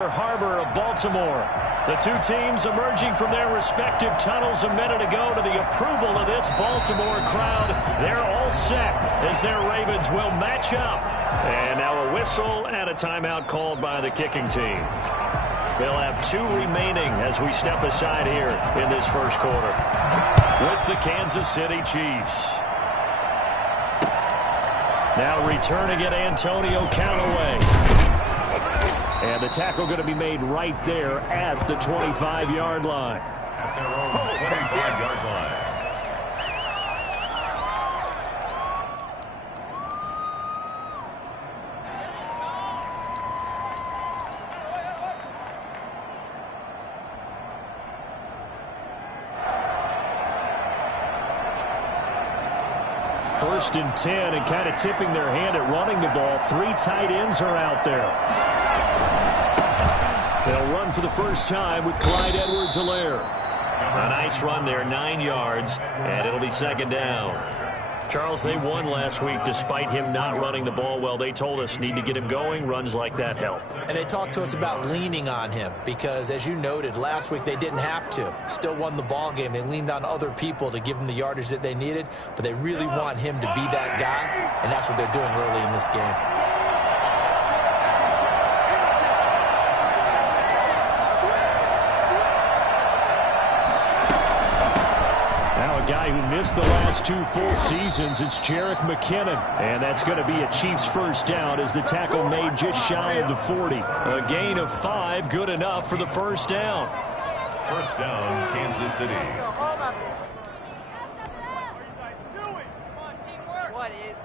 Harbor of Baltimore. The two teams emerging from their respective tunnels a minute ago to the approval of this Baltimore crowd. They're all set as their Ravens will match up. And now a whistle and a timeout called by the kicking team. They'll have two remaining as we step aside here in this first quarter with the Kansas City Chiefs. Now returning it, Antonio Callaway. And the tackle going to be made right there at the 25-yard line. At their own 25-yard line. First and 10, and kind of tipping their hand at running the ball. Three tight ends are out there. They'll run for the first time with Clyde Edwards-Helaire. A nice run there, 9 yards, and it'll be second down. Charles, they won last week despite him not running the ball well. They told us need to get him going. Runs like that help. And they talked to us about leaning on him because, as you noted, last week they didn't have to. Still won the ball game. They leaned on other people to give them the yardage that they needed, but they really want him to be that guy, and that's what they're doing early in this game. Guy who missed the last 2 full seasons, it's Jerick McKinnon. And that's going to be a Chiefs first down as the tackle made just shy of the 40. A gain of 5, good enough for the first down. First down, Kansas City. What is this?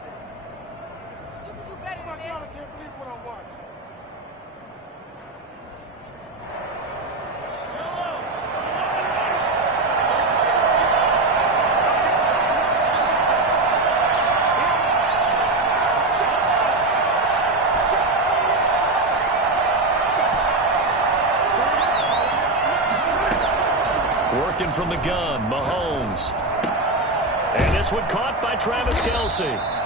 You can do better than this. I can't believe what I'm watching. Working from the gun, Mahomes. And this one caught by Travis Kelce.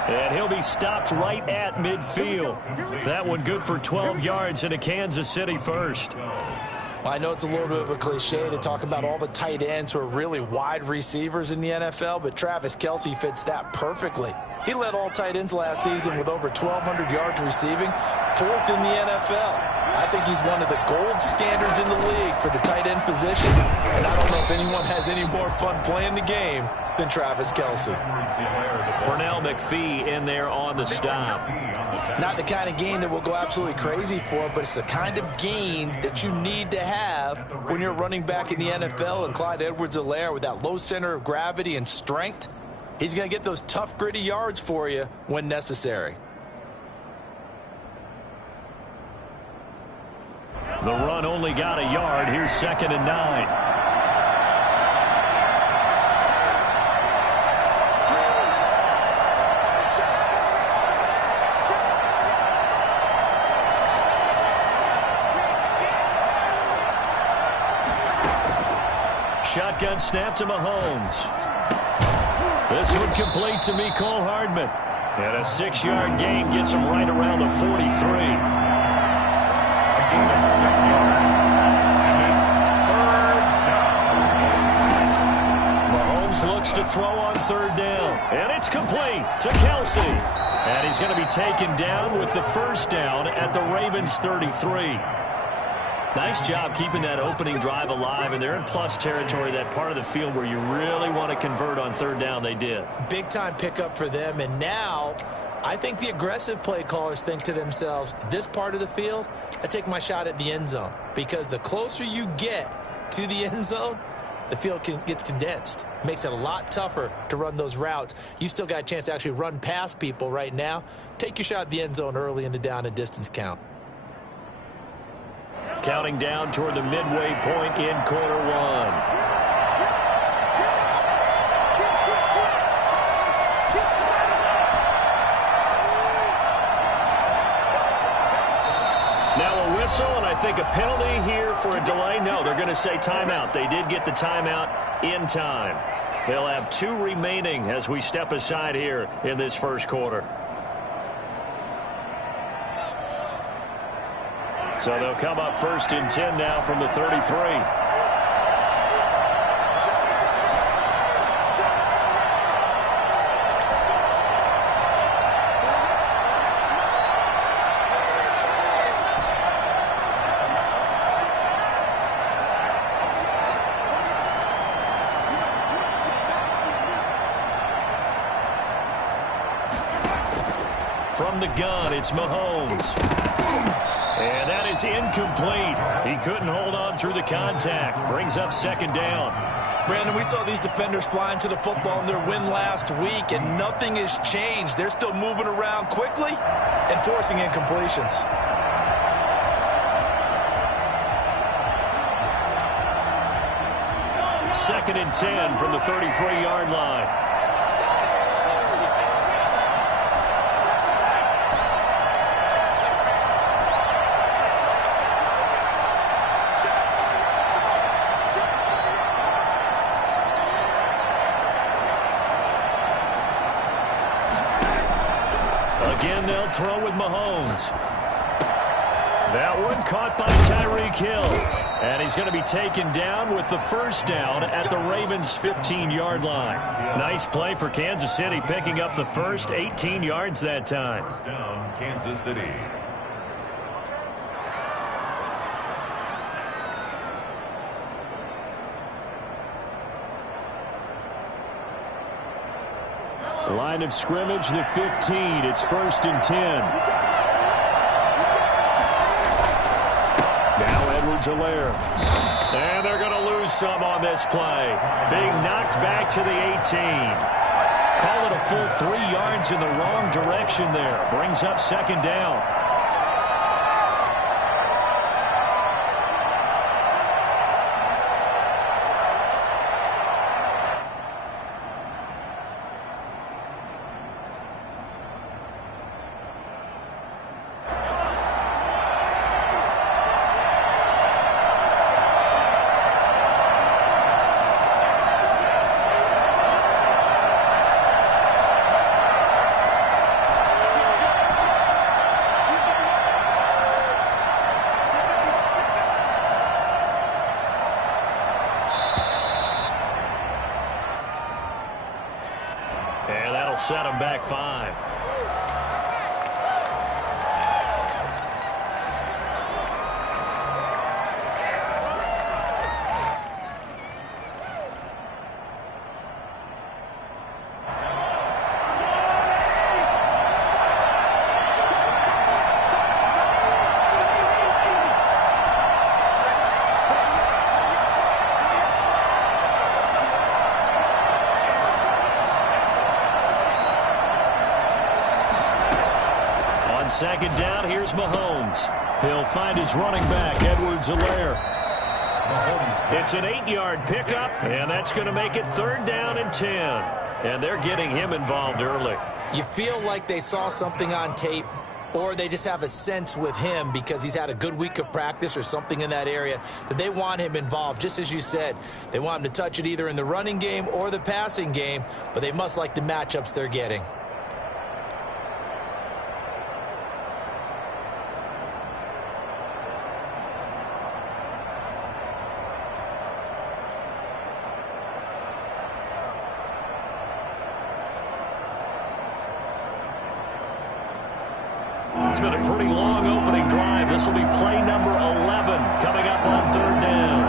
And he'll be stopped right at midfield. That one good for 12 yards in a Kansas City first. Well, I know it's a little bit of a cliche to talk about all the tight ends who are really wide receivers in the NFL, but Travis Kelce fits that perfectly. He led all tight ends last season with over 1,200 yards receiving, 4th in the NFL. I think he's one of the gold standards in the league for the tight end position, and I don't know if anyone has any more fun playing the game than Travis Kelce. Pernell McPhee in there on the stop. Not the kind of game that we'll go absolutely crazy for, but it's the kind of game that you need to have when you're running back in the NFL. And Clyde Edwards-Helaire, with that low center of gravity and strength, he's going to get those tough, gritty yards for you when necessary. The run only got a yard. Here's 2nd and 9. Shotgun snap to Mahomes. This one complete to Mecole Hardman. And a 6-yard gain gets him right around the 43. Mahomes looks to throw on 3rd down. And it's complete to Kelce. And he's going to be taken down with the first down at the Ravens 33. Nice job keeping that opening drive alive, and they're in plus territory, that part of the field where you really want to convert on 3rd down. They did. Big-time pickup for them, and now I think the aggressive play callers think to themselves, this part of the field, I take my shot at the end zone, because the closer you get to the end zone, the field gets condensed. Makes it a lot tougher to run those routes. You still got a chance to actually run past people right now. Take your shot at the end zone early in the down and distance count. Counting down toward the midway point in quarter 1. Now a whistle, and I think a penalty here for a delay. No, they're going to say timeout. They did get the timeout in time. They'll have 2 remaining as we step aside here in this first quarter. So they'll come up 1st and 10 now from the 33. From the gun, it's Mahomes. And that is incomplete. He couldn't hold on through the contact. Brings up 2nd down. Brandon, we saw these defenders flying to the football in their win last week, and nothing has changed. They're still moving around quickly and forcing incompletions. Second and 10 from the 33-yard line. Again, they'll throw with Mahomes. That one caught by Tyreek Hill. And he's going to be taken down with the 1st down at the Ravens' 15-yard line. Nice play for Kansas City, picking up the first 18 yards that time. First down, Kansas City. Line of scrimmage, the 15. It's 1st and 10. Now Edwards-Helaire. And they're going to lose some on this play. Being knocked back to the 18. Call it a full 3 yards in the wrong direction there. Brings up 2nd down. And that'll set them back 5. Second down, here's Mahomes. He'll find his running back, Edwards-Helaire. It's an 8-yard pickup, and that's going to make it 3rd down and 10. And they're getting him involved early. You feel like they saw something on tape, or they just have a sense with him because he's had a good week of practice or something in that area that they want him involved. Just as you said, they want him to touch it either in the running game or the passing game, but they must like the matchups they're getting. It's been a pretty long opening drive. This will be play number 11 coming up on 3rd down.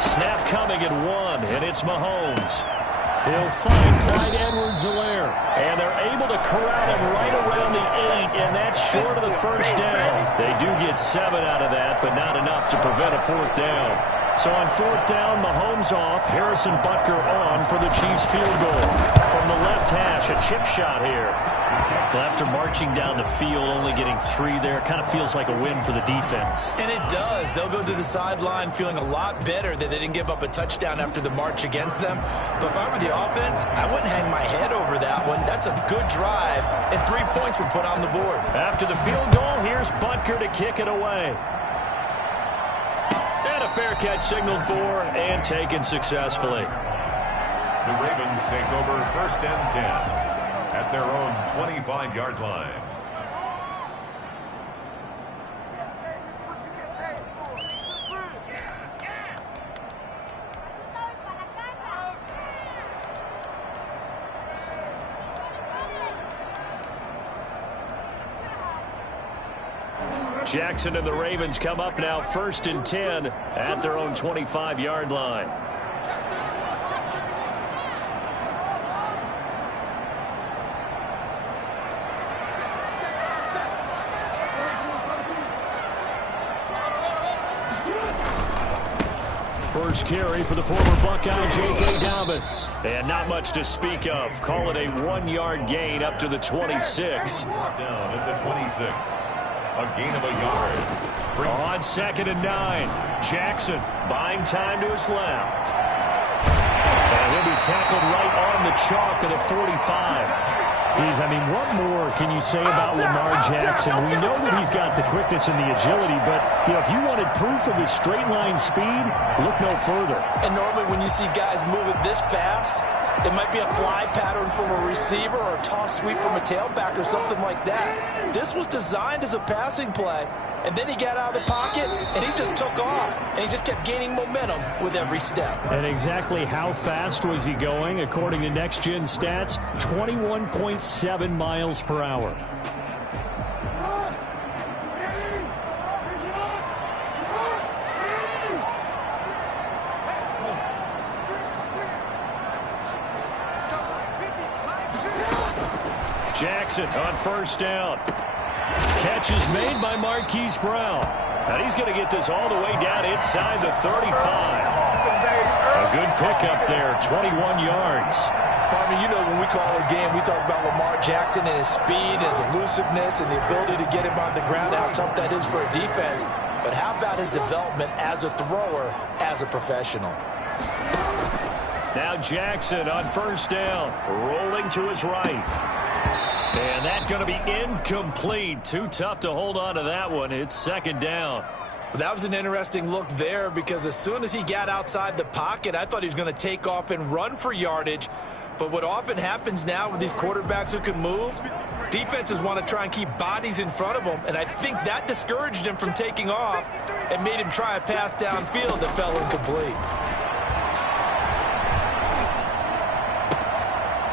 Snap coming at 1, and it's Mahomes. He'll find Clyde Edwards-Helaire. And they're able to corral him right around the 8, and that's short of the 1st down. They do get 7 out of that, but not enough to prevent a 4th down. So on 4th down, Mahomes off, Harrison Butker on for the Chiefs field goal. From the left hash, a chip shot here. Well, after marching down the field, only getting 3 there, kind of feels like a win for the defense. And it does. They'll go to the sideline feeling a lot better that they didn't give up a touchdown after the march against them. But if I were the offense, I wouldn't hang my head over that one. That's a good drive, and 3 points were put on the board. After the field goal, here's Butker to kick it away. And a A fair catch signaled for and taken successfully. The Ravens take over 1st and 10 at their own 25-yard line. Jackson and the Ravens come up now 1st and 10 at their own 25-yard line. First carry for the former Buckeye, J.K. Dobbins. And not much to speak of. Call it a 1-yard gain up to the 26. Down at the 26. A gain of a yard. On 2nd and 9. Jackson buying time to his left. And he'll be tackled right on the chalk of the 45. I mean, what more can you say about Lamar Jackson? We know that he's got the quickness and the agility, but if you wanted proof of his straight line speed, look no further. And normally when you see guys moving this fast, it might be a fly pattern from a receiver or a toss sweep from a tailback or something like that. This was designed as a passing play, and then he got out of the pocket, and he just took off, and he just kept gaining momentum with every step. And exactly how fast was he going? According to Next Gen Stats, 21.7 miles per hour. Jackson on 1st down. Catch is made by Marquise Brown. And he's going to get this all the way down inside the 35. A good pickup there, 21 yards. Farmer, you know when we call a game, we talk about Lamar Jackson and his speed, his elusiveness, and the ability to get him on the ground, how tough that is for a defense. But how about his development as a thrower, as a professional? Now Jackson on 1st down, rolling to his right. And that's going to be incomplete. Too tough to hold on to that one. It's 2nd down. That was an interesting look there because as soon as he got outside the pocket, I thought he was going to take off and run for yardage. But what often happens now with these quarterbacks who can move, defenses want to try and keep bodies in front of them. And I think that discouraged him from taking off and made him try a pass downfield that fell incomplete.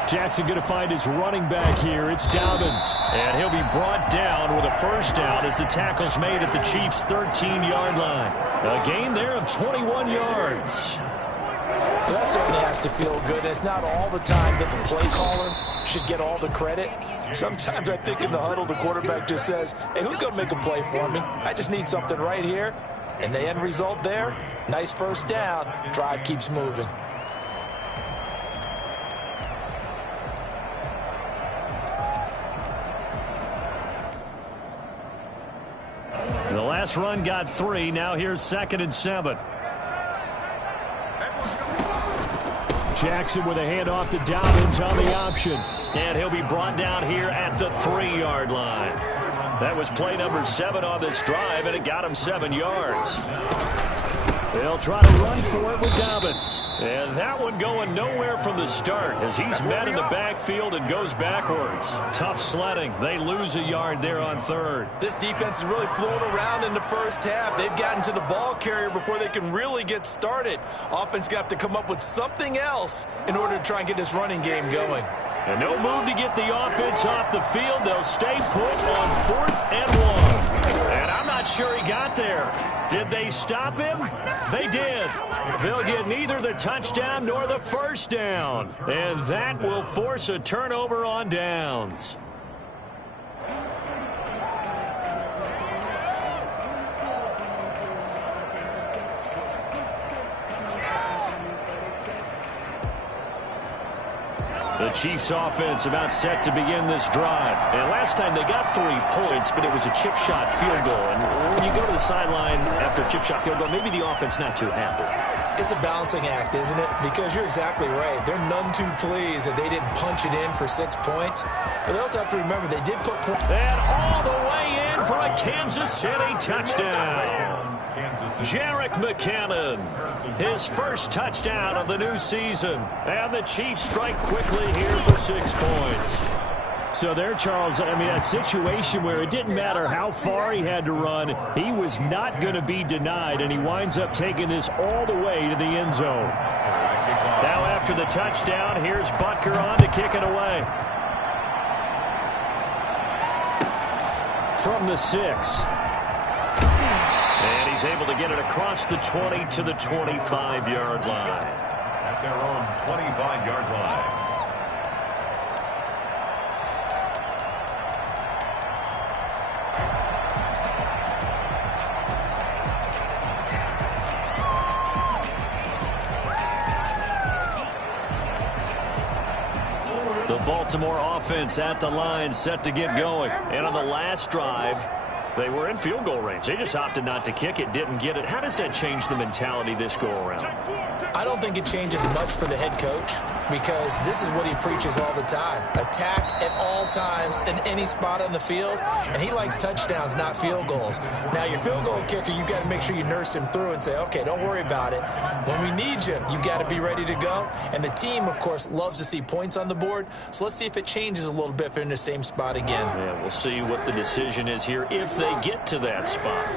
Jackson going to find his running back here. It's Dobbins. And he'll be brought down with a 1st down as the tackle's made at the Chiefs' 13-yard line. A gain there of 21 yards. Well, that certainly has to feel good. It's not all the time that the play caller should get all the credit. Sometimes I think in the huddle, the quarterback just says, hey, who's going to make a play for me? I just need something right here. And the end result there, nice 1st down. Drive keeps moving. The last run got 3. Now here's 2nd and 7. Jackson with a handoff to Dobbins on the option. And he'll be brought down here at the 3-yard line. That was play number 7 on this drive, and it got him 7 yards. They'll try to run for it with Dobbins. And that one going nowhere from the start as he's met in the backfield and goes backwards. Tough sledding. They lose a yard there on 3rd. This defense is really flown around in the 1st half. They've gotten to the ball carrier before they can really get started. Offense got to come up with something else in order to try and get this running game going. And no move to get the offense off the field. They'll stay put on 4th and 1. And I'm not sure he got there. Did they stop him? They did. They'll get neither the touchdown nor the 1st down. And that will force a turnover on downs. The Chiefs offense about set to begin this drive. And last time they got 3 points, but it was a chip shot field goal. And when you go to the sideline after a chip shot field goal, maybe the offense not too happy. It's a balancing act, isn't it? Because you're exactly right. They're none too pleased that they didn't punch it in for 6 points. But they also have to remember they did put points. And all the way in for a Kansas City touchdown. Jerick McKinnon, his first touchdown of the new season. And the Chiefs strike quickly here for 6 points. So there, Charles, I mean, a situation where it didn't matter how far he had to run, he was not going to be denied, and he winds up taking this all the way to the end zone. Now after the touchdown, here's Butker on to kick it away. From the 6. And he's able to get it across the 20 to the 25-yard line. At their own 25-yard line. The Baltimore offense at the line, set to get going. And on the last drive, they were in field goal range. They just opted not to kick it, didn't get it. How does that change the mentality this go-around? I don't think it changes much for the head coach because this is what he preaches all the time. Attack at all times in any spot on the field, and he likes touchdowns, not field goals. Now, your field goal kicker, you got to make sure you nurse him through and say, okay, don't worry about it. When we need you, you got to be ready to go. And the team, of course, loves to see points on the board. So let's see if it changes a little bit if they're in the same spot again. Yeah, we'll see what the decision is here if they get to that spot.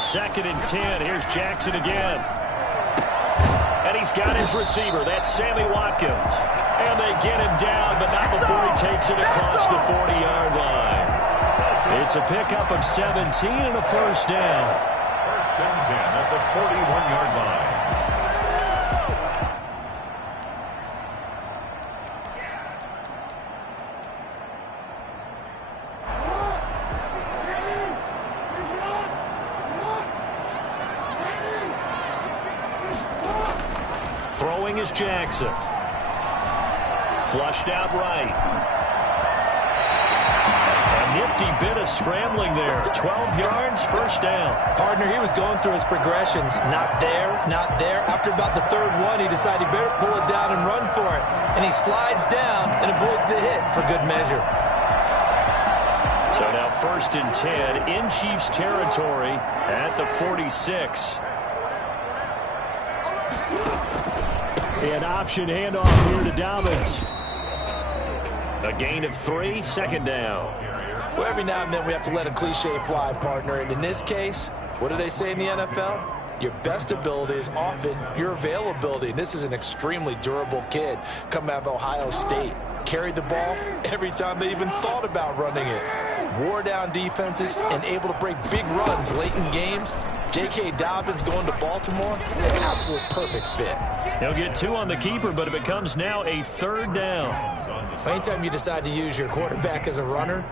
2nd and 10. Here's Jackson again. And he's got his receiver. That's Sammy Watkins. And they get him down, but not before he takes it across the 40-yard line. It's a pickup of 17 and a first down. 1st and 10 at the 41-yard line. Throwing is Jackson. Flushed out right. A nifty bit of scrambling there. 12 yards, first down. Partner, he was going through his progressions. Not there, not there. After about the 3rd one, he decided he better pull it down and run for it. And he slides down and avoids the hit for good measure. So now 1st and 10 in Chiefs territory at the 46. An option handoff here to Dobbins. A gain of 3, 2nd down. Well, every now and then we have to let a cliche fly, partner. And in this case, what do they say in the NFL? Your best ability is often your availability. And this is an extremely durable kid coming out of Ohio State. Carried the ball every time they even thought about running it. Wore down defenses and able to break big runs late in games. J.K. Dobbins going to Baltimore, an absolute perfect fit. He'll get 2 on the keeper, but it becomes now a 3rd down. Anytime you decide to use your quarterback as a runner,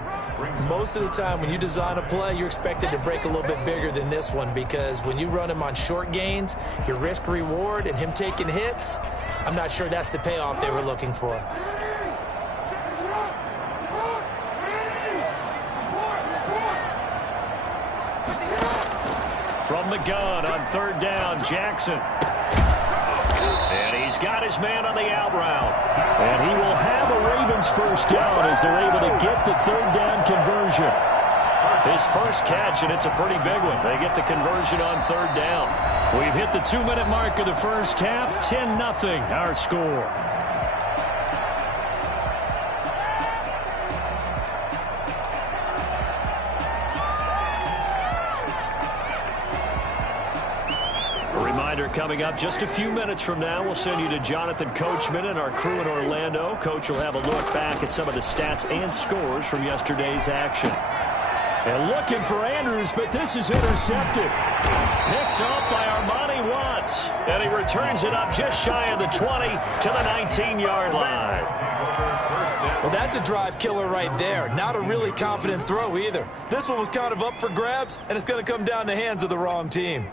most of the time when you design a play, you're expected to break a little bit bigger than this one because when you run him on short gains, your risk-reward and him taking hits, I'm not sure that's the payoff they were looking for. From the gun on 3rd down, Jackson. And he's got his man on the out route. And he will have a Ravens first down as they're able to get the 3rd down conversion. His first catch, and it's a pretty big one. They get the conversion on 3rd down. We've hit the 2-minute mark of the first half. 10-0 our score. Coming up just a few minutes from now, we'll send you to Jonathan Coachman and our crew in Orlando. Coach will have a look back at some of the stats and scores from yesterday's action. And looking for Andrews, but this is intercepted. Picked off by Armani Watts. And he returns it up just shy of the 20 to the 19-yard line. Well, that's a drive killer right there. Not a really confident throw either. This one was kind of up for grabs, and it's going to come down the hands of the wrong team.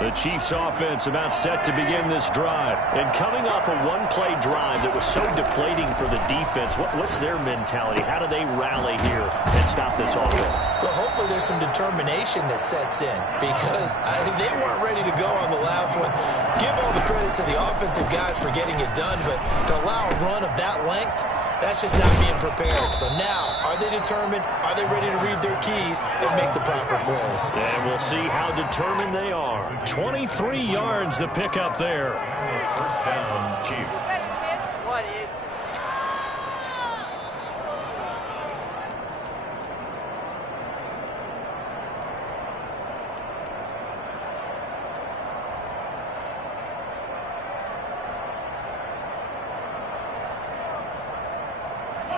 The Chiefs offense about set to begin this drive. And coming off a one-play drive that was so deflating for the defense, what's their mentality? How do they rally here and stop this offense? Well, hopefully there's some determination that sets in because they weren't ready to go on the last one. Give all the credit to the offensive guys for getting it done, but to allow a run of that length, That's just not being prepared. So now, are they determined? Are they ready to read their keys and make the proper plays? And we'll see how determined they are. 23 yards to pick up there. First down, Chiefs. What is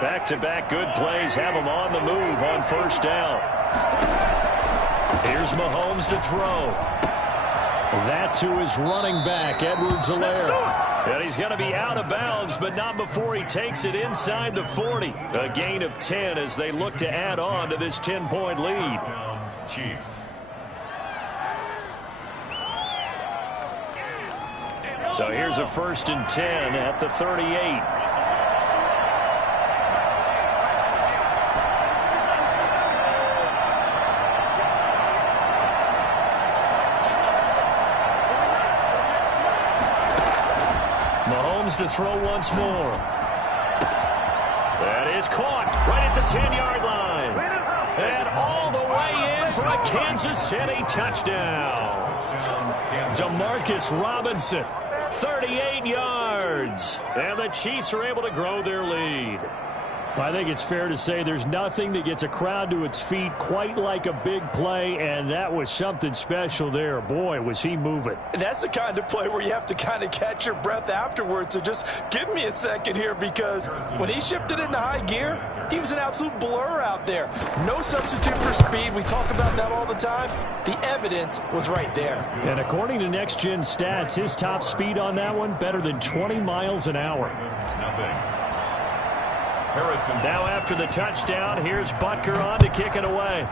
Back-to-back good plays have them on the move on first down. Here's Mahomes to throw. That to his running back, Edwards-Helaire. And he's going to be out of bounds, but not before he takes it inside the 40. A gain of 10 as they look to add on to this 10-point lead. Chiefs. So here's a 1st and 10 at the 38. Mahomes to throw once more. That is caught right at the 10-yard line. And all the way in for a Kansas City touchdown. Demarcus Robinson, 38 yards. And the Chiefs are able to grow their lead. I think it's fair to say there's nothing that gets a crowd to its feet quite like a big play, and that was something special there. Boy, was he moving. And that's the kind of play where you have to kind of catch your breath afterwards. So just give me a second here, because when he shifted into high gear, he was an absolute blur out there. No substitute for speed. We talk about that all the time. The evidence was right there. And according to Next Gen Stats, his top speed on that one, better than 20 miles an hour. Nothing. Harrison. Now after the touchdown, here's Butker on to kick it away.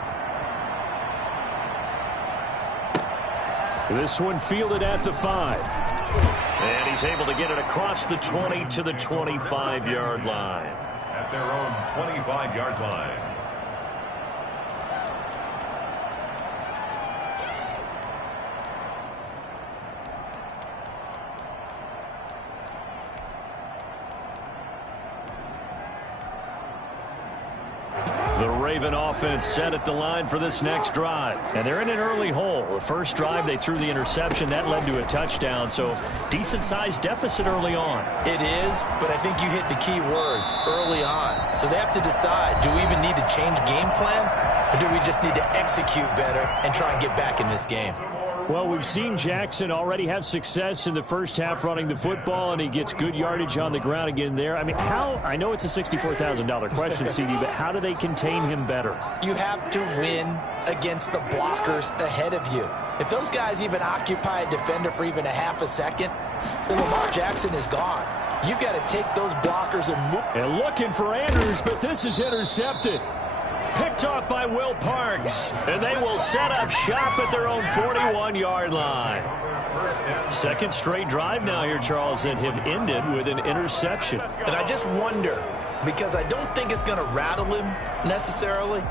This one fielded at the 5. And he's able to get it across the 20 to the 25-yard line. At their own 25-yard line. The Raven offense set at the line for this next drive. And they're in an early hole. The first drive, they threw the interception. That led to a touchdown. So decent-sized deficit early on. It is, but I think you hit the key words, early on. So they have to decide, do we even need to change game plan? Or do we just need to execute better and try and get back in this game? Well, we've seen Jackson already have success in the first half running the football, and he gets good yardage on the ground again there. I mean, I know it's a $64,000 question, CD, but how do they contain him better? You have to win against the blockers ahead of you. If those guys even occupy a defender for even a half a second, then Lamar Jackson is gone. You've got to take those blockers and move. And looking for Andrews, but this is intercepted. Picked off by Will Parks. And they will set up shop at their own 41-yard line. Second straight drive now here, Charles, that have ended with an interception. And I just wonder, because I don't think it's going to rattle him necessarily,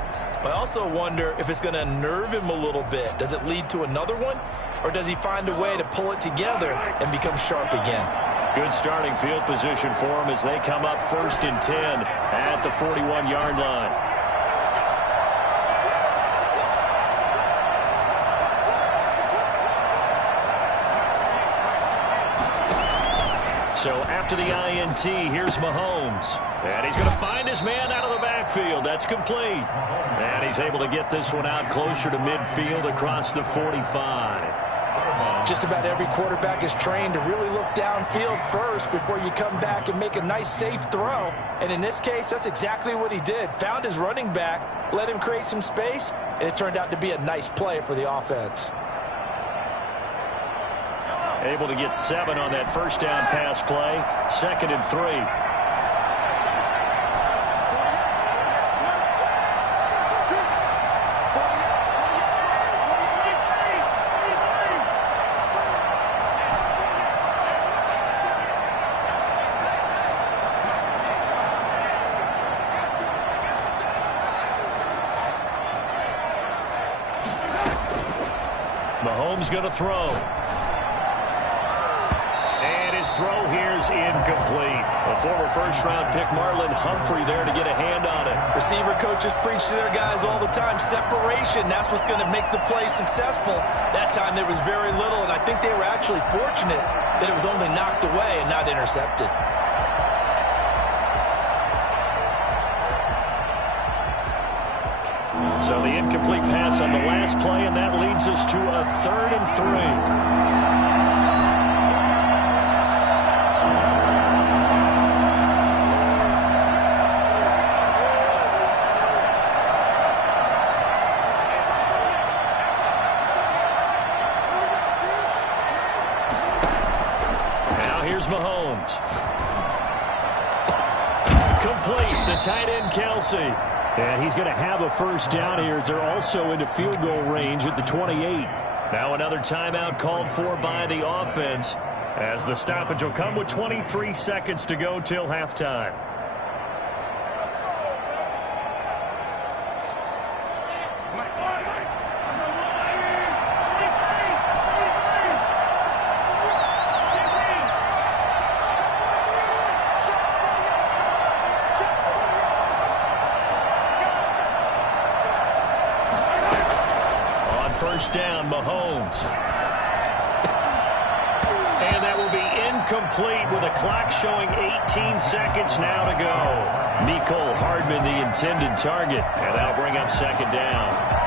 but I also wonder if it's going to unnerve him a little bit. Does it lead to another one? Or does he find a way to pull it together and become sharp again? Good starting field position for him as they come up 1st and 10 at the 41-yard line. So after the INT, here's Mahomes. And he's going to find his man out of the backfield. That's complete. And he's able to get this one out closer to midfield across the 45. Just about every quarterback is trained to really look downfield first before you come back and make a nice, safe throw. And in this case, that's exactly what he did. Found his running back, let him create some space, and it turned out to be a nice play for the offense. Able to get 7 on that first down pass play. 2nd and 3. Mahomes going to throw. His throw here's incomplete. A former first-round pick, Marlon Humphrey, there to get a hand on it. Receiver coaches preach to their guys all the time. Separation, that's what's going to make the play successful. That time there was very little, and I think they were actually fortunate that it was only knocked away and not intercepted. So the incomplete pass on the last play, and that leads us to a 3rd and 3. Mahomes. Complete, the tight end Kelce. And he's going to have a first down here as they're also into field goal range at the 28. Now another timeout called for by the offense as the stoppage will come with 23 seconds to go till halftime. First down, Mahomes. And that will be incomplete with a clock showing 18 seconds now to go. Mecole Hardman, the intended target, and that'll bring up second down.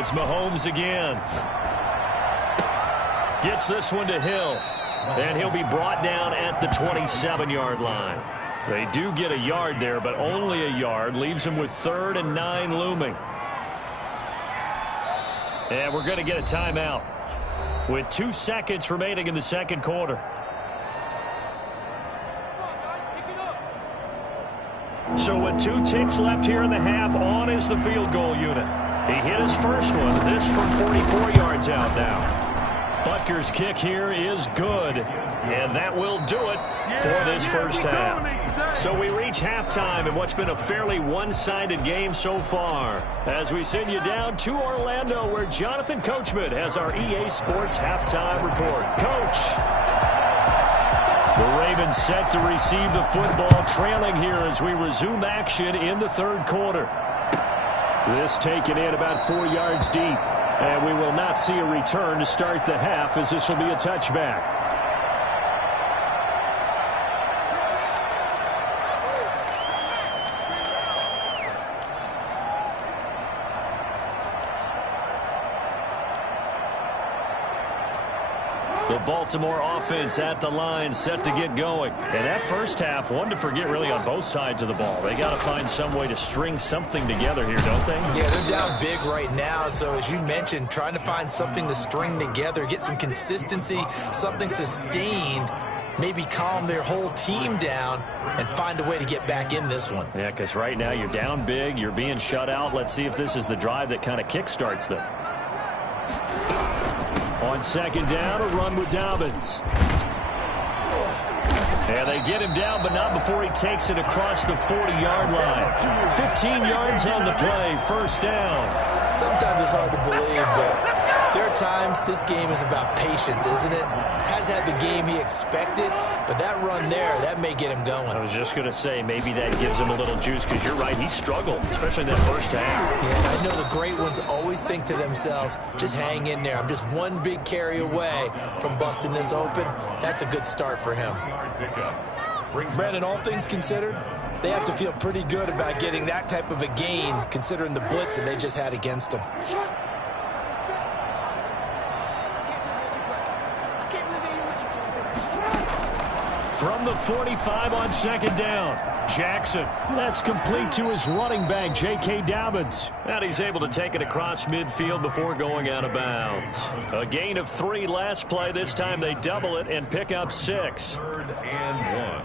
It's Mahomes again. Gets this one to Hill. And he'll be brought down at the 27-yard line. They do get a yard there, but only a yard. Leaves them with 3rd and 9 looming. And we're going to get a timeout with 2 seconds remaining in the second quarter. So with 2 ticks left here in the half, on is the field goal unit. He hit his first one, this from 44 yards out now. Butker's kick here is good, and that will do it for this first half. So we reach halftime in what's been a fairly one-sided game so far, as we send you down to Orlando, where Jonathan Coachman has our EA Sports halftime report. Coach. The Ravens set to receive the football, trailing here as we resume action in the third quarter. This taken in about 4 yards deep, and we will not see a return to start the half, as this will be a touchback. The Baltimore offense at the line, set to get going. And that first half, one to forget really on both sides of the ball. They got to find some way to string something together here, don't they? Yeah, they're down big right now. So as you mentioned, trying to find something to string together, get some consistency, something sustained, maybe calm their whole team down and find a way to get back in this one. Yeah, because right now you're down big, you're being shut out. Let's see if this is the drive that kind of kickstarts them. On second down, a run with Dobbins. And they get him down, but not before he takes it across the 40-yard line. 15 yards on the play, first down. Sometimes it's hard to believe, but there are times this game is about patience, isn't it? Has had the game he expected, but that run there, that may get him going. I was just going to say, maybe that gives him a little juice, because you're right, he struggled, especially in that first half. Yeah, I know the great ones always think to themselves, just hang in there. I'm just one big carry away from busting this open. That's a good start for him. Brandon, all things considered, they have to feel pretty good about getting that type of a gain, considering the blitz that they just had against them. From the 45 on second down, Jackson. That's complete to his running back, J.K. Dobbins. And he's able to take it across midfield before going out of bounds. A gain of 3 last play. This time they double it and pick up 6. 3rd and 1.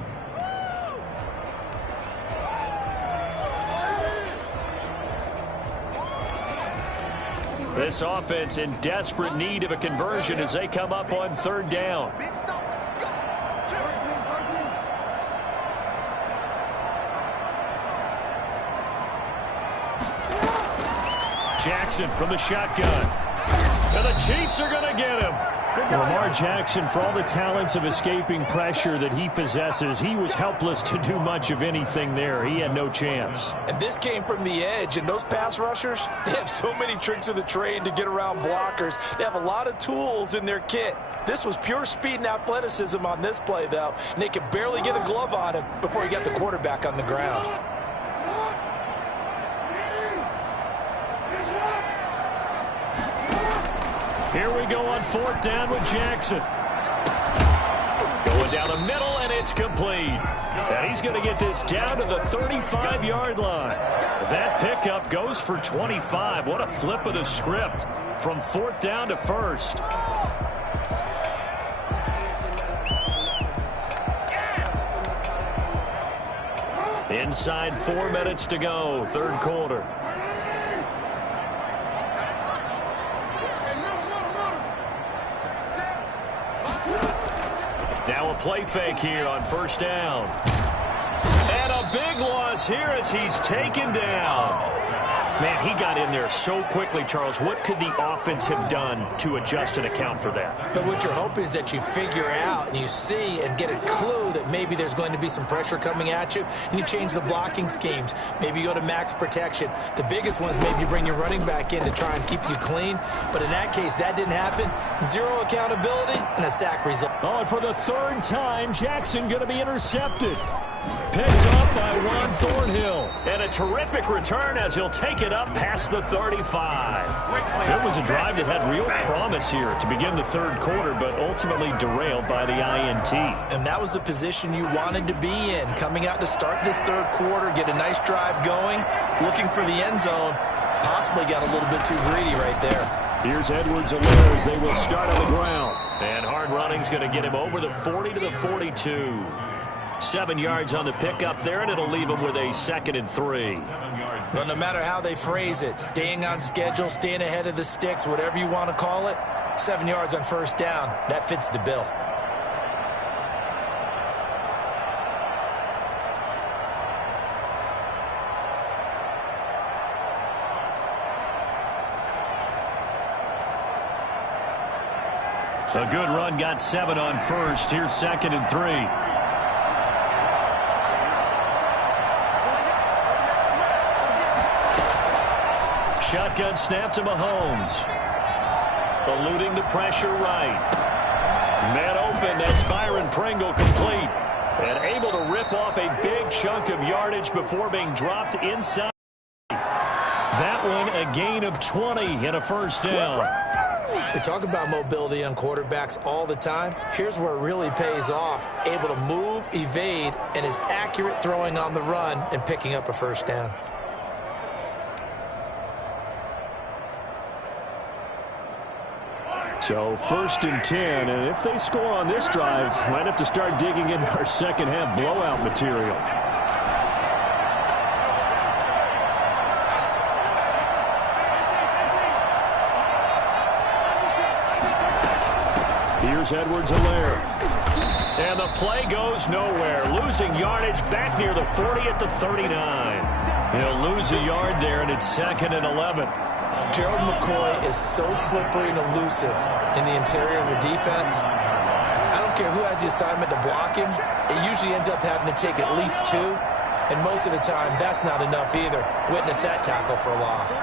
This offense in desperate need of a conversion as they come up on third down. Jackson from the shotgun. And the Chiefs are going to get him. Lamar Jackson, for all the talents of escaping pressure that he possesses, he was helpless to do much of anything there. He had no chance. And this came from the edge, and those pass rushers, they have so many tricks of the trade to get around blockers. They have a lot of tools in their kit. This was pure speed and athleticism on this play, though, and they could barely get a glove on him before he got the quarterback on the ground. Here we go on fourth down with Jackson. Going down the middle, and it's complete. And he's going to get this down to the 35-yard line. That pickup goes for 25. What a flip of the script from fourth down to first. Inside 4 minutes to go, third quarter. Now a play fake here on first down. And a big loss here as he's taken down. Man, he got in there so quickly, Charles. What could the offense have done to adjust and account for that? But what you're hoping is that you figure out and you see and get a clue that maybe there's going to be some pressure coming at you, and you change the blocking schemes. Maybe you go to max protection. The biggest one is maybe you bring your running back in to try and keep you clean. But in that case, that didn't happen. Zero accountability and a sack result. Oh, and for the third time, Jackson going to be intercepted. Picked up by Juan Thornhill. And a terrific return as he'll take it up past the 35. It was a drive that had real promise here to begin the third quarter, but ultimately derailed by the INT. And that was the position you wanted to be in. Coming out to start this third quarter, get a nice drive going, looking for the end zone. Possibly got a little bit too greedy right there. Here's Edwards-Helaire as they will start on the ground. And hard running's going to get him over the 40 to the 42. 7 yards on the pickup there, and it'll leave him with a 2nd and 3. Well, no matter how they phrase it, staying on schedule, staying ahead of the sticks, whatever you want to call it, 7 yards on first down, that fits the bill. A good run, got 7 on first. Here's 2nd and 3. Shotgun snap to Mahomes. Eluding the pressure right. Man open, that's Byron Pringle complete. And able to rip off a big chunk of yardage before being dropped inside. That one a gain of 20 and a first down. We talk about mobility on quarterbacks all the time. Here's where it really pays off. Able to move, evade, and is accurate throwing on the run and picking up a first down. So 1st and 10, and if they score on this drive, might have to start digging into our second half blowout material. Here's Edwards-Helaire. And the play goes nowhere. Losing yardage back near the 40 at the 39. He'll lose a yard there, and it's 2nd and 11. Gerald McCoy is so slippery and elusive in the interior of the defense. I don't care who has the assignment to block him. It usually ends up having to take at least 2. And most of the time, that's not enough either. Witness that tackle for a loss.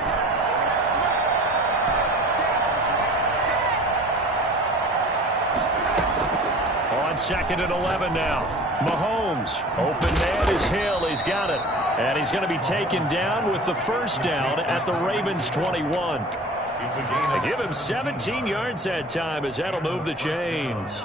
On 2nd and 11 now. Mahomes. Open man is Hill. He's got it. And he's going to be taken down with the first down at the Ravens 21. They give him 17 yards that time as that'll move the chains.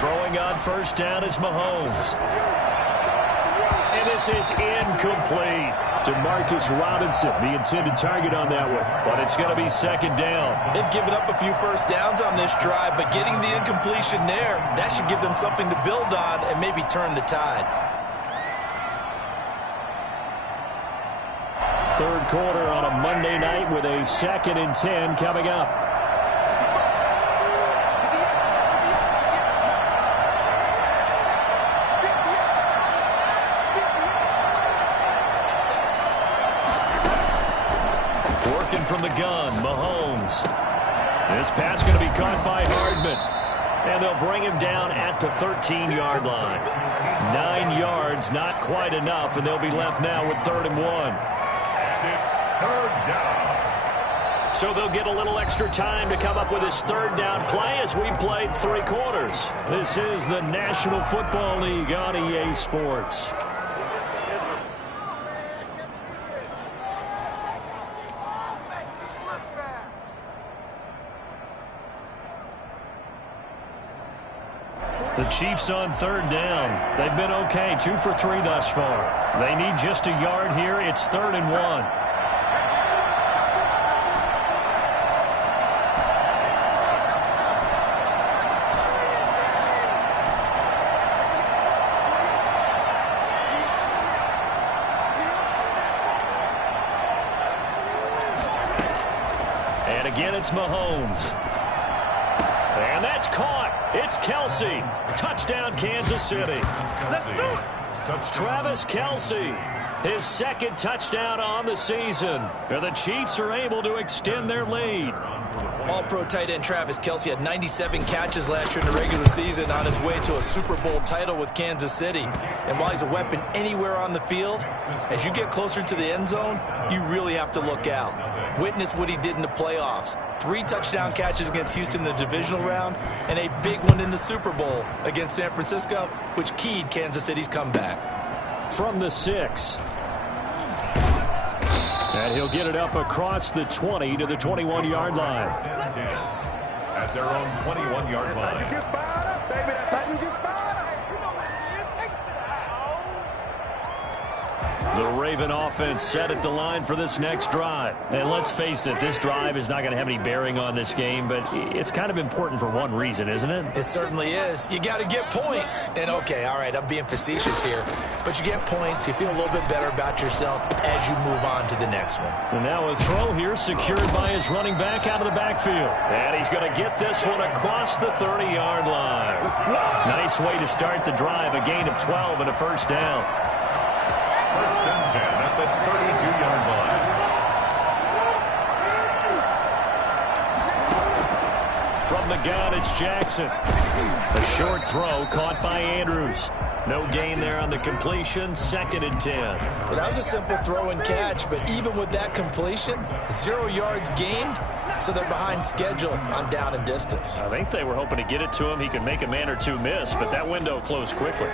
Throwing on first down is Mahomes. And this is incomplete to Marcus Robinson, the intended target on that one. But it's going to be second down. They've given up a few first downs on this drive, but getting the incompletion there, that should give them something to build on and maybe turn the tide. Third quarter on a Monday night with a 2nd and 10 coming up. Working from the gun, Mahomes. This pass going to be caught by Hardman. And they'll bring him down at the 13-yard line. 9 yards, not quite enough, and they'll be left now with 3rd and 1. It's third down. So they'll get a little extra time to come up with his 3rd down play as we played 3 quarters. This is the National Football League on EA Sports. The Chiefs on 3rd down. They've been okay, 2 for 3 thus far. They need just a yard here. It's 3rd and 1. And again, it's Mahomes. And that's caught. It's Kelce. Touchdown, Kansas City. Let's do it. Travis Kelce, his 2nd touchdown on the season. And the Chiefs are able to extend their lead. All-pro tight end Travis Kelce had 97 catches last year in the regular season on his way to a Super Bowl title with Kansas City. And while he's a weapon anywhere on the field, as you get closer to the end zone, you really have to look out. Witness what he did in the playoffs. 3 touchdown catches against Houston in the divisional round, and a big one in the Super Bowl against San Francisco, which keyed Kansas City's comeback. From the 6. And he'll get it up across the 20 to the 21-yard line. At their own 21-yard line. The Raven offense set at the line for this next drive. And let's face it, this drive is not going to have any bearing on this game, but it's kind of important for one reason, isn't it? It certainly is. You got to get points. And, okay, all right, I'm being facetious here. But you get points, you feel a little bit better about yourself as you move on to the next one. And now a throw here secured by his running back out of the backfield. And he's going to get this one across the 30-yard line. Nice way to start the drive, a gain of 12 and a first down. First and 10 at the 32-yard line. From the gun, it's Jackson. A short throw caught by Andrews. No gain there on the completion, 2nd and 10. Well, that was a simple throw and catch, but even with that completion, 0 yards gained, so they're behind schedule on down and distance. I think they were hoping to get it to him. He could make a man or two miss, but that window closed quickly.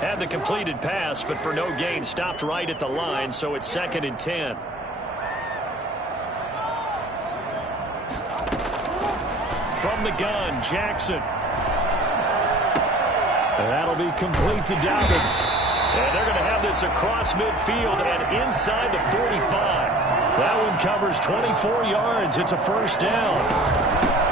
Had the completed pass, but for no gain, stopped right at the line, so it's 2nd and 10. From the gun, Jackson. That'll be complete to Dobbins. And they're going to have this across midfield and inside the 45. That one covers 24 yards. It's a first down.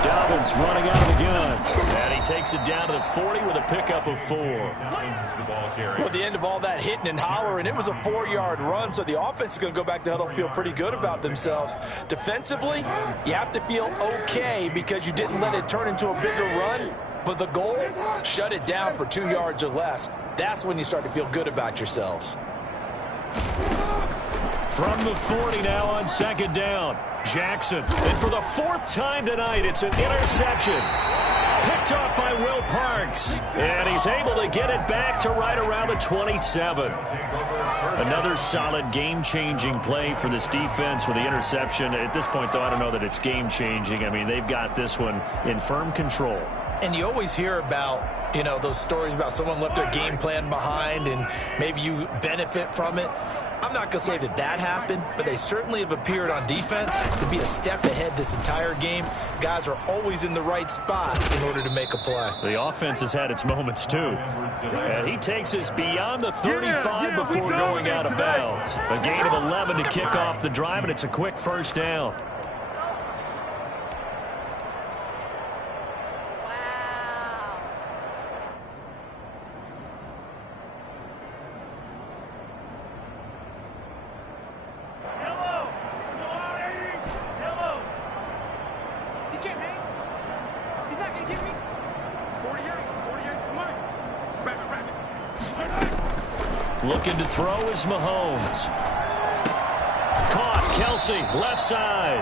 Dobbins running out of the gun. And he takes it down to the 40 with a pickup of 4. Well, at the end of all that hitting and hollering, it was a 4-yard run, so the offense is going to go back to huddle and feel pretty good about themselves. Defensively, you have to feel okay because you didn't let it turn into a bigger run, but the goal, shut it down for 2 yards or less. That's when you start to feel good about yourselves. From the 40 now on 2nd down, Jackson. And for the 4th time tonight, it's an interception. Picked off by Will Parks. And he's able to get it back to right around the 27. Another solid game-changing play for this defense with the interception. At this point, though, I don't know that it's game-changing. I mean, they've got this one in firm control. And you always hear about, you know, those stories about someone left their game plan behind and maybe you benefit from it. I'm not going to say that that happened, but they certainly have appeared on defense to be a step ahead this entire game. Guys are always in the right spot in order to make a play. The offense has had its moments, too. And he takes us beyond the 35 before going out of bounds. A gain of 11 to kick off the drive, and it's a quick first down. Looking to throw is Mahomes. Caught, Kelsey, left side.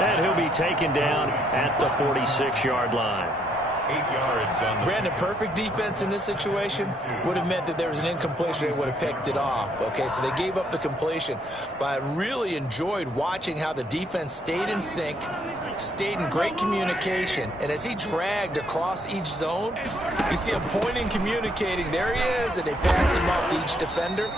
And he'll be taken down at the 46-yard line. 8 yards on the... Brandon, perfect defense in this situation would have meant that there was an incompletion. They would have picked it off. Okay, so they gave up the completion. But I really enjoyed watching how the defense stayed in sync, stayed in great communication. And as he dragged across each zone, you see him pointing, communicating. There he is, and they passed him off to each defender.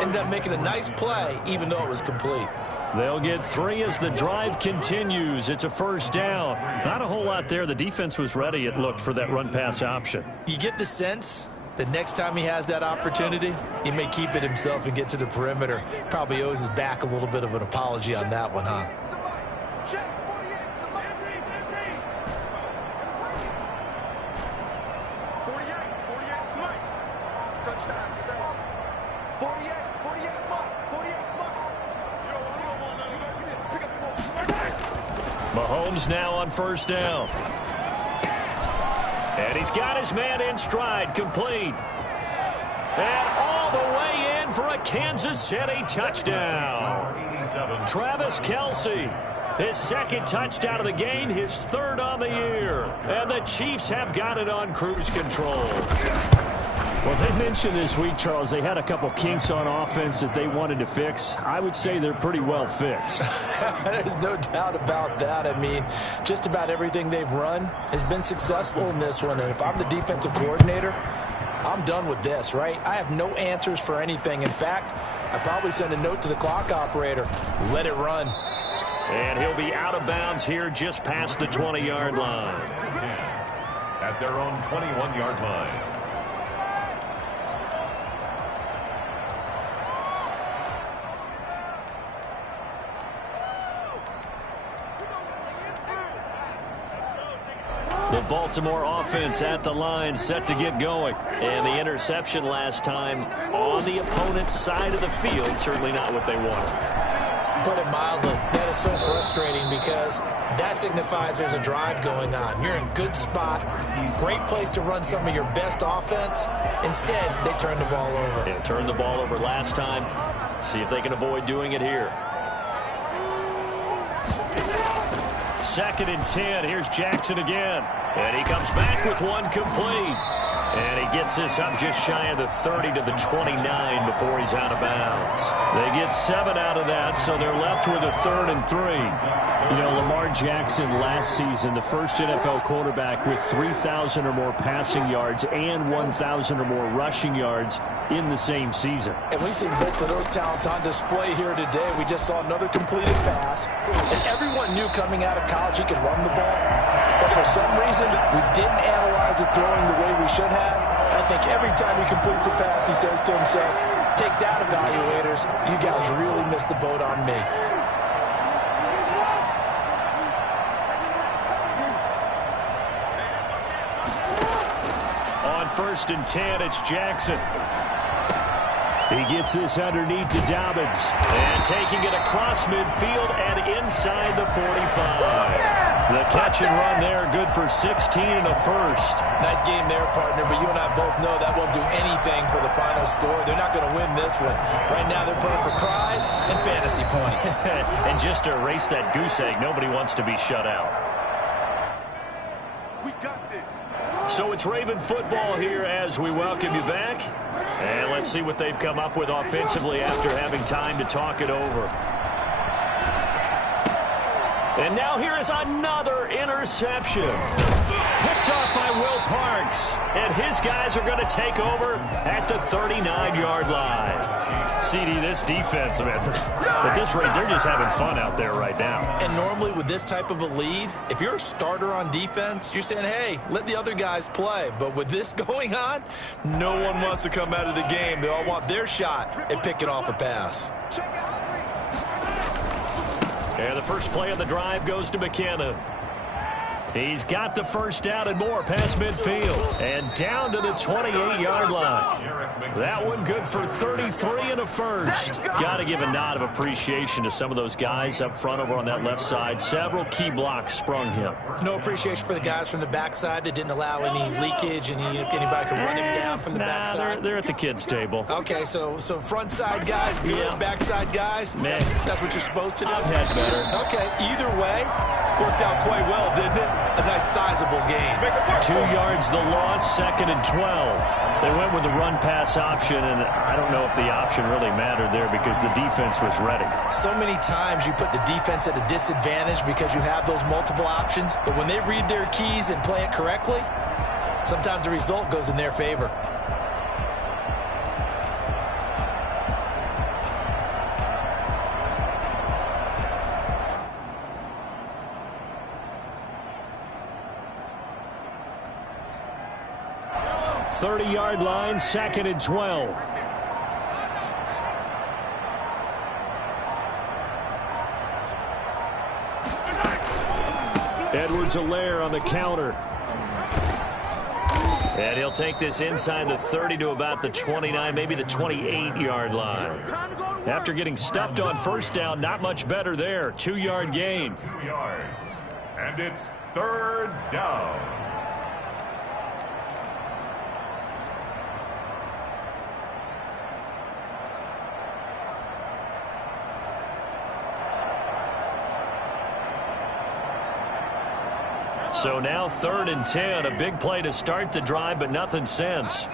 Ended up making a nice play, even though it was complete. They'll get 3 as the drive continues. It's a first down. Not a whole lot there. The defense was ready, it looked, for that run-pass option. You get the sense that next time he has that opportunity, he may keep it himself and get to the perimeter. Probably owes his back a little bit of an apology on that one, huh? Mahomes now on first down. And he's got his man in stride, complete. And all the way in for a Kansas City touchdown. Travis Kelce, his second touchdown of the game, his third on the year. And the Chiefs have got it on cruise control. Well, they mentioned this week, Charles, they had a couple kinks on offense that they wanted to fix. I would say they're pretty well fixed. There's no doubt about that. I mean, just about everything they've run has been successful in this one. And if I'm the defensive coordinator, I'm done with this, right? I have no answers for anything. In fact, I'd probably send a note to the clock operator. Let it run. And he'll be out of bounds here just past the 20-yard line. At their own 21-yard line. The Baltimore offense at the line, set to get going. And the interception last time on the opponent's side of the field, certainly not what they wanted. Put it mildly, that is so frustrating because that signifies there's a drive going on. You're in a good spot, great place to run some of your best offense. Instead, they turn the ball over. They turned the ball over last time. See if they can avoid doing it here. 2nd and 10. Here's Jackson again. And he comes back with one complete. And he gets this up just shy of the 30 to the 29 before he's out of bounds. They get 7 out of that, so they're left with a 3rd and 3. You know, Lamar Jackson last season, the first NFL quarterback with 3,000 or more passing yards and 1,000 or more rushing yards in the same season. And we've seen both of those talents on display here today. We just saw another completed pass. And everyone knew coming out of college he could run the ball. But for some reason, we didn't analyze it throwing the way we should have. I think every time he completes a pass, he says to himself, take that, evaluators. You guys really missed the boat on me. On 1st and 10, it's Jackson. He gets this underneath to Dobbins. And taking it across midfield and inside the 45. The catch and run there, good for 16 and a first. Nice game there, partner, but you and I both know that won't do anything for the final score. They're not going to win this one. Right now they're playing for pride and fantasy points. And just to erase that goose egg, nobody wants to be shut out. We got this. So it's Raven football here as we welcome you back. And let's see what they've come up with offensively after having time to talk it over. And now here is another interception. Picked off by Will Parks. And his guys are going to take over at the 39-yard line. CD, this defense, man, at this rate, they're just having fun out there right now. And normally with this type of a lead, if you're a starter on defense, you're saying, hey, let the other guys play. But with this going on, no one wants to come out of the game. They all want their shot at picking off a pass. And the first play of the drive goes to McKenna. He's got the first down and more past midfield. And down to the 28-yard line. That one good for 33 and a first. Got to give a nod of appreciation to some of those guys up front over on that left side. Several key blocks sprung him. No appreciation for the guys from the backside that didn't allow any leakage and anybody could run him down from the backside. They're at the kids' table. Okay, so front side guys, good. Yeah. Backside guys, man, that's what you're supposed to do. I've had better. Okay, either way, worked out quite well, didn't it? A nice sizable gain. 2 yards the loss, 2nd and 12. They went with the run-pass option, and I don't know if the option really mattered there because the defense was ready. So many times you put the defense at a disadvantage because you have those multiple options, but when they read their keys and play it correctly, sometimes the result goes in their favor. The 30-yard line, 2nd and 12. Edwards-Helaire on the counter. And he'll take this inside the 30 to about the 29, maybe the 28-yard line. After getting stuffed on first down, not much better there. 2-yard gain. 2 yards. And it's 3rd down. So now 3rd and 10, a big play to start the drive, but nothing since.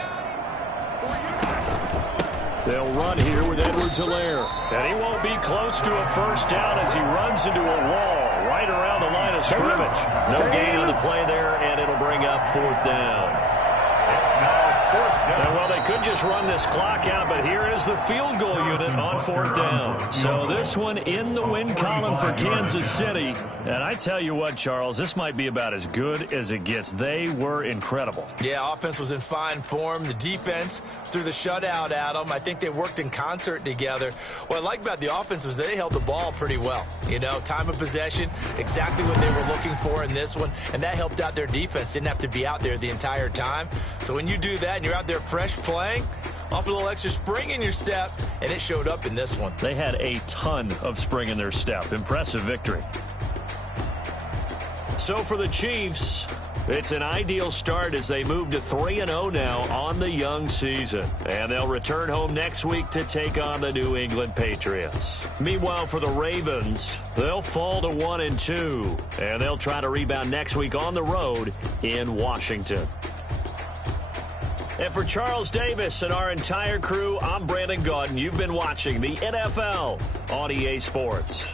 They'll run here with Edwards-Helaire. And he won't be close to a first down as he runs into a wall right around the line of scrimmage. No gain on the play there, and it'll bring up 4th down. It's now 4th down. And well, they could just run this clock out, but here is the field goal unit on 4th down. So this one in the win column for Kansas City. And I tell you what, Charles, this might be about as good as it gets. They were incredible. Yeah, offense was in fine form. The defense threw the shutout at them. I think they worked in concert together. What I like about the offense was they held the ball pretty well. You know, time of possession, exactly what they were looking for in this one. And that helped out their defense. Didn't have to be out there the entire time. So when you do that and you're out there fresh playing, off a little extra spring in your step, and it showed up in this one. They had a ton of spring in their step. Impressive victory. So for the Chiefs, it's an ideal start as they move to 3-0 now on the young season. And they'll return home next week to take on the New England Patriots. Meanwhile, for the Ravens, they'll fall to 1-2. And they'll try to rebound next week on the road in Washington. And for Charles Davis and our entire crew, I'm Brandon Gaudin. You've been watching the NFL on EA Sports.